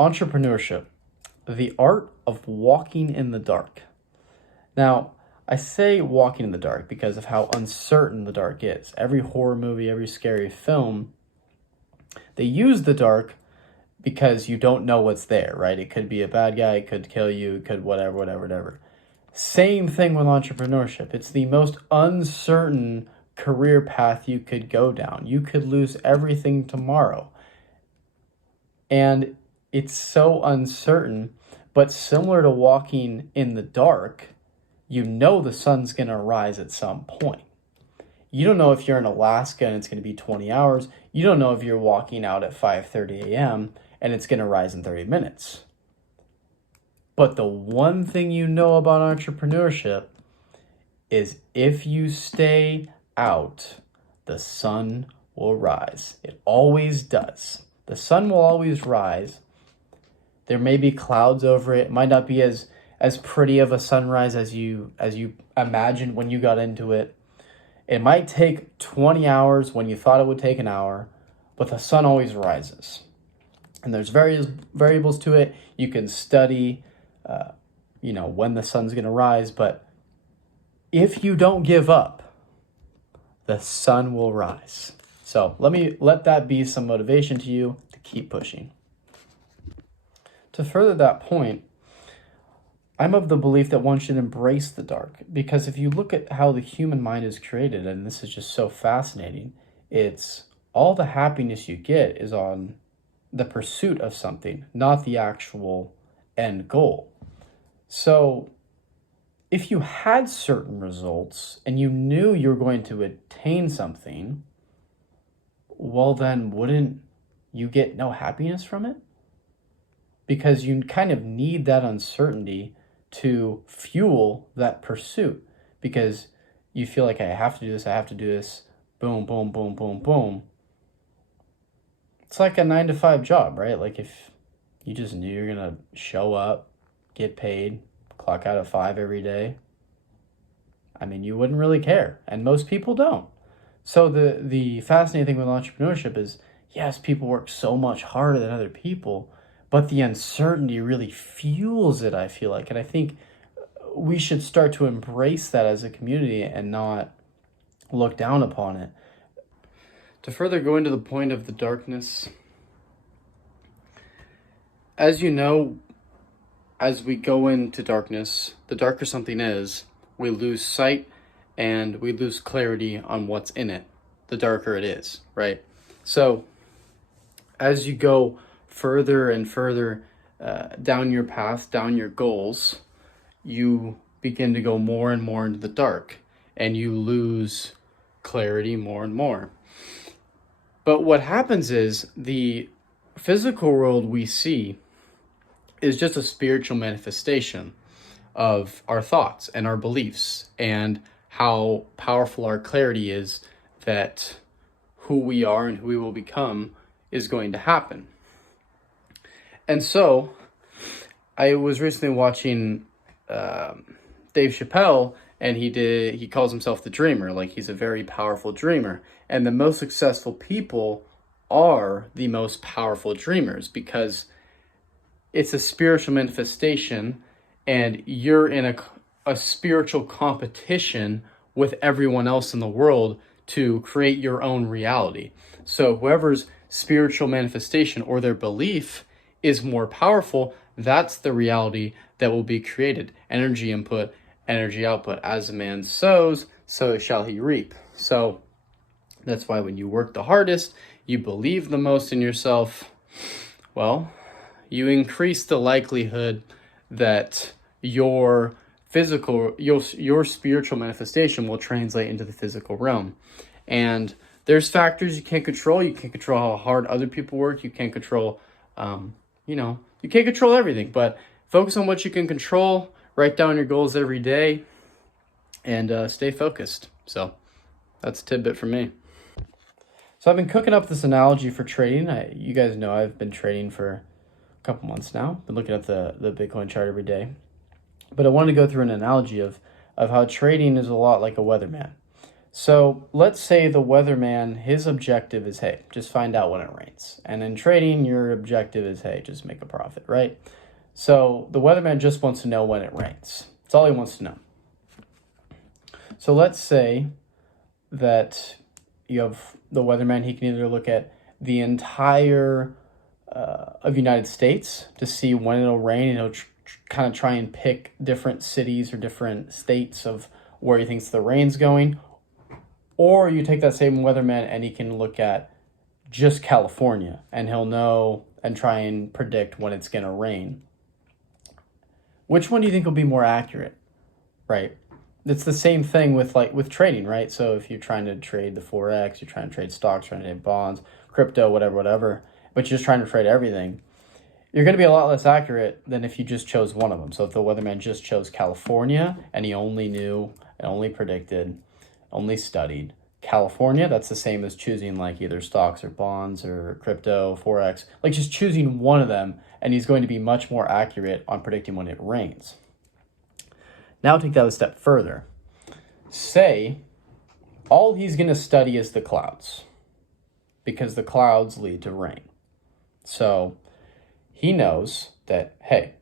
Entrepreneurship, the art of walking in the dark. Now, I say walking in the dark because of how uncertain the dark is. Every horror movie, every scary film, they use the dark because you don't know what's there, right? It could be a bad guy, it could kill you, it could whatever. Same thing with entrepreneurship. It's the most uncertain career path you could go down. You could lose everything tomorrow. And it's so uncertain, but similar to walking in the dark, you know the sun's going to rise at some point. You don't know if you're in Alaska and it's going to be 20 hours. You don't know if you're walking out at 5:30 a.m. and it's going to rise in 30 minutes. But the one thing you know about entrepreneurship is if you stay out, the sun will rise. It always does. The sun will always rise. There may be clouds over it. It might not be as pretty of a sunrise as you imagined when you got into it. It might take 20 hours when you thought it would take an hour, but the sun always rises. And there's various variables to it. You can study, when the sun's going to rise, but if you don't give up, the sun will rise. So let that be some motivation to you to keep pushing. To further that point, I'm of the belief that one should embrace the dark, because if you look at how the human mind is created, and this is just so fascinating, it's all the happiness you get is on the pursuit of something, not the actual end goal. So if you had certain results and you knew you were going to attain something, well, then wouldn't you get no happiness from it? Because you kind of need that uncertainty to fuel that pursuit, because you feel like I have to do this, boom, boom, boom, boom, boom. It's like a 9-to-5 job, right? Like if you just knew you're going to show up, get paid, clock out at 5 every day, I mean, you wouldn't really care. And most people don't. So the fascinating thing with entrepreneurship is, yes, people work so much harder than other people, but the uncertainty really fuels it, I feel like. And I think we should start to embrace that as a community and not look down upon it. To further go into the point of the darkness, as you know, as we go into darkness, the darker something is, we lose sight and we lose clarity on what's in it, the darker it is, right? So as you go further and further down your path, down your goals, you begin to go more and more into the dark, and you lose clarity more and more. But what happens is the physical world we see is just a spiritual manifestation of our thoughts and our beliefs, and how powerful our clarity is that who we are and who we will become is going to happen. And so I was recently watching Dave Chappelle, and he calls himself the dreamer, like he's a very powerful dreamer. And the most successful people are the most powerful dreamers, because it's a spiritual manifestation, and you're in a spiritual competition with everyone else in the world to create your own reality. So whoever's spiritual manifestation or their belief is more powerful, that's the reality that will be created. Energy input, energy output. As a man sows, so shall he reap. So that's why when you work the hardest, you believe the most in yourself, well, you increase the likelihood that your spiritual manifestation will translate into the physical realm. And there's factors you can't control. You can't control how hard other people work. You can't control, you can't control everything, but focus on what you can control. Write down your goals every day, and stay focused. So that's a tidbit from me. So I've been cooking up this analogy for trading. You guys know I've been trading for a couple months now. Been looking at the Bitcoin chart every day. But I wanted to go through an analogy of how trading is a lot like a weatherman. So let's say the weatherman, his objective is, hey, just find out when it rains. And in trading, your objective is, hey, just make a profit, right? So the weatherman just wants to know when it rains. That's all he wants to know. So let's say that you have the weatherman, he can either look at the entire of United States to see when it'll rain, and he'll kind of try and pick different cities or different states of where he thinks the rain's going. Or you take that same weatherman and he can look at just California and he'll know and try and predict when it's going to rain. Which one do you think will be more accurate, right? It's the same thing with trading, right? So if you're trying to trade the Forex, you're trying to trade stocks, trying to trade bonds, crypto, whatever, but you're just trying to trade everything, you're going to be a lot less accurate than if you just chose one of them. So if the weatherman just chose California and he only knew and only predicted, only studied California, that's the same as choosing like either stocks or bonds or crypto, Forex, like just choosing one of them, and he's going to be much more accurate on predicting when it rains. Now take that a step further. Say all he's going to study is the clouds, because the clouds lead to rain. So he knows that, hey,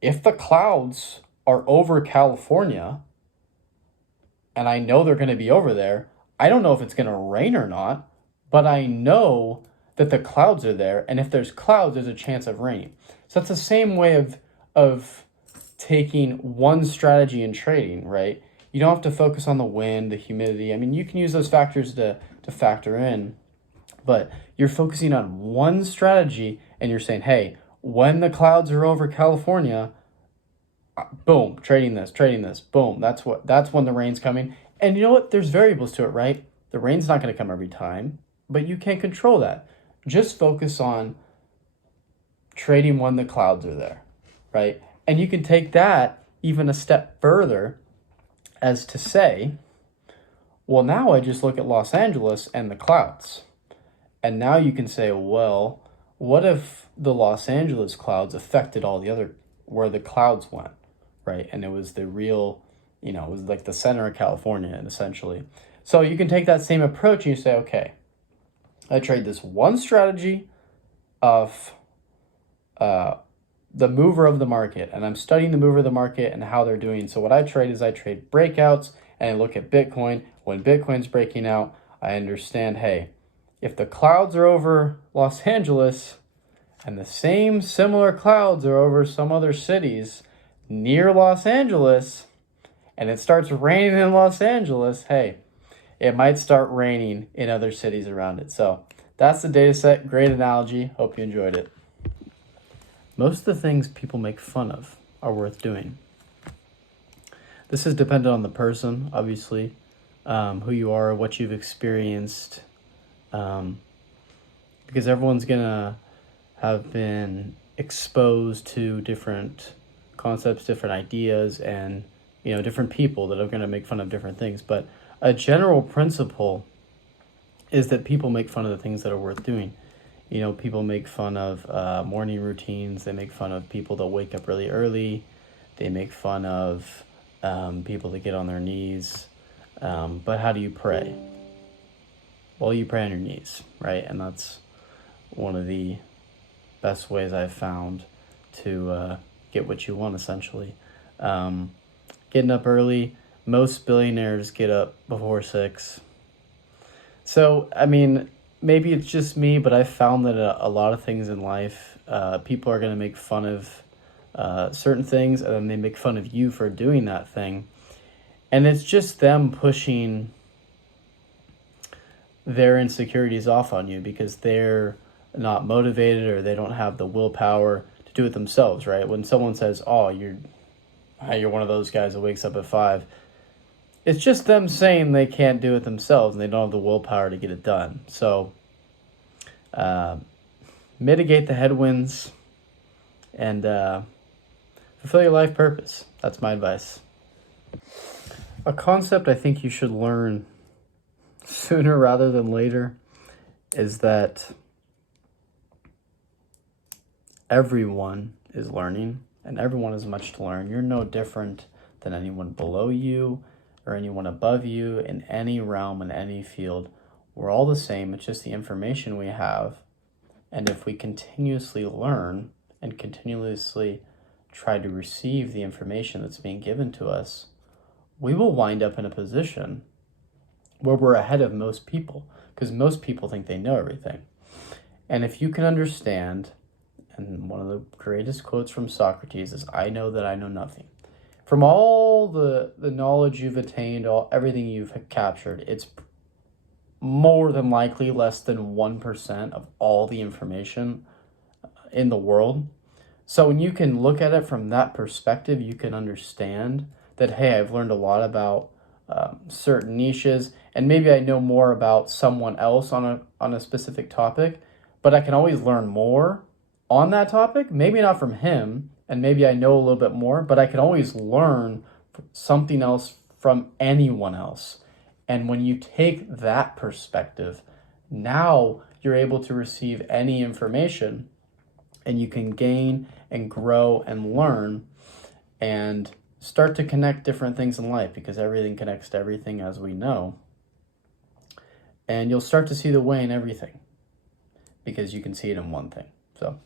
if the clouds are over California, and I know they're going to be over there, I don't know if it's going to rain or not, but I know that the clouds are there, and if there's clouds, there's a chance of raining. So that's the same way of taking one strategy in trading, right? You don't have to focus on the wind, the humidity. I mean, you can use those factors to factor in, but you're focusing on one strategy and you're saying, hey, when the clouds are over California, boom, trading this, boom, that's when the rain's coming. And you know what? There's variables to it, right? The rain's not going to come every time, but you can't control that. Just focus on trading when the clouds are there, right? And you can take that even a step further as to say, well, now I just look at Los Angeles and the clouds. And now you can say, well, what if the Los Angeles clouds affected all the other, where the clouds went, right? And it was the real, it was like the center of California, essentially. So you can take that same approach and you say, okay, I trade this one strategy of the mover of the market, and I'm studying the mover of the market and how they're doing. So what I trade is I trade breakouts, and I look at Bitcoin. When Bitcoin's breaking out, I understand, hey, if the clouds are over Los Angeles and the same similar clouds are over some other cities near Los Angeles, and it starts raining in Los Angeles, hey, it might start raining in other cities around it. So that's the data set. Great analogy. Hope you enjoyed it. Most of the things people make fun of are worth doing. This is dependent on the person, obviously, who you are, what you've experienced, because everyone's going to have been exposed to different concepts, different ideas, and different people that are going to make fun of different things. But a general principle is that people make fun of the things that are worth doing. People make fun of morning routines. They make fun of people that wake up really early. They make fun of people that get on their knees. But how do you pray? Well, you pray on your knees, right? And that's one of the best ways I've found to get what you want, essentially. Getting up early. Most billionaires get up before 6. So, I mean, maybe it's just me, but I've found that a lot of things in life, people are going to make fun of certain things, and then they make fun of you for doing that thing. And it's just them pushing their insecurities off on you because they're not motivated or they don't have the willpower to do it themselves, right? When someone says, oh, you're one of those guys that wakes up at 5, it's just them saying they can't do it themselves and they don't have the willpower to get it done. So mitigate the headwinds and fulfill your life purpose. That's my advice. A concept I think you should learn sooner rather than later is that everyone is learning and everyone has much to learn. You're no different than anyone below you or anyone above you in any realm, in any field. We're all the same. It's just the information we have. And if we continuously learn and continuously try to receive the information that's being given to us, we will wind up in a position where we're ahead of most people, because most people think they know everything. And if you can understand, and one of the greatest quotes from Socrates is, "I know that I know nothing." From all the knowledge you've attained, everything you've captured, it's more than likely less than 1% of all the information in the world. So when you can look at it from that perspective, you can understand that, hey, I've learned a lot about certain niches, and maybe I know more about someone else on a specific topic, but I can always learn more on that topic. Maybe not from him, and maybe I know a little bit more, but I can always learn something else from anyone else. And when you take that perspective, now you're able to receive any information, and you can gain and grow and learn and start to connect different things in life, because everything connects to everything, as we know. And you'll start to see the way in everything, because you can see it in one thing. So